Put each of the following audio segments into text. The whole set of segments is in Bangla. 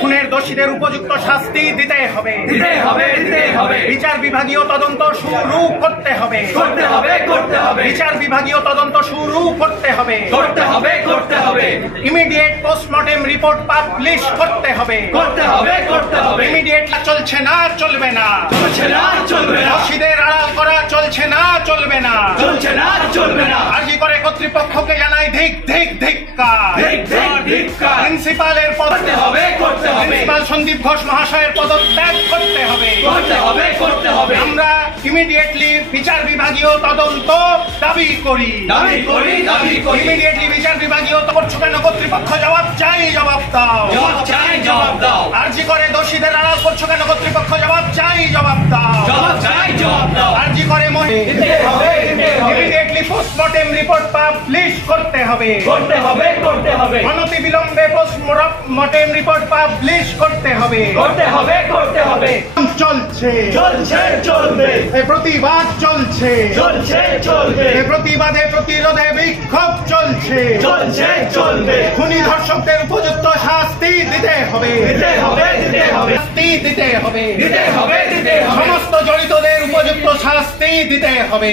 খুনের দোষীদের উপযুক্ত শাস্তি দিতে হবে। বিচার বিভাগীয় তদন্ত শুরু করতে হবে। বিচার বিভাগীয় তদন্ত শুরু করতে হবে। ইমিডিয়েট পোস্টমর্টেম রিপোর্ট পাবলিশ করতে হবে। ইমিডিয়েট চলছে না, চলবে না। দোষীদের আড়াল করা চলছে না, চলবে না। আরজি করে কর্তৃপক্ষকে জানাই ধিক্কার। প্রিন্সিপালের পদত্যাগ হবে। প্রিন্সিপাল সন্দীপ ঘোষ মহাশয়ের পদত্যাগ করতে হবে। আমরা ইমিডিয়েটলি বিচার বিভাগীয় তদন্ত দাবি করি। ইমিডিয়েটলি বিচার বিভাগীয় করছো কেন কর্তৃপক্ষ? জবাব চাই, জবাব দাও। আরজি করে দোষীদের আড়াল করছো কেন কর্তৃপক্ষ? জবাব চাই, জবাব দাও। আরজি করে ইমিডিয়েটলি পোস্টমর্টেম রিপোর্ট পাবলিশ করতে হবে। অনতি বিলম্বে পোস্টমর্টেম রিপোর্ট পাবলিশ করতে হবে। চলবে প্রতিবাদ চলছে। প্রতিবাদে প্রতিরোধে বিক্ষোভ চলছে। খুনি ধর্ষকদের উপযুক্ত শাস্তি দিতে হবে। সমস্ত জড়িতদের উপযুক্ত শাস্তি দিতে হবে।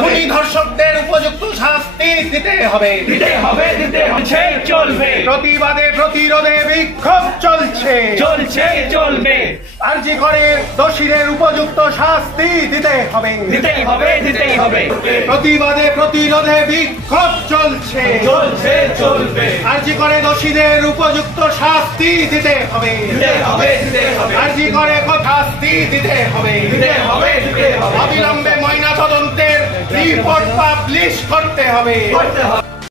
খুনি ধর্ষকদের উপযুক্ত শাস্তি দিতে হবে। প্রতিবাদে প্রতিরোধে বিক্ষোভ চলছে। আরজি করে দোষীদের উপযুক্ত শাস্তি দিতে হবে। প্রতিবাদে প্রতিরোধে বিক্ষোভ চলছে। আরজি করে দোষীদের উপযুক্ত শাস্তি দিতে হবে। আরজি করে শাস্তি দিতে হবে। অবিলম্বে ময়না তদন্তের রিপোর্ট পাবলিশ করতে হবে।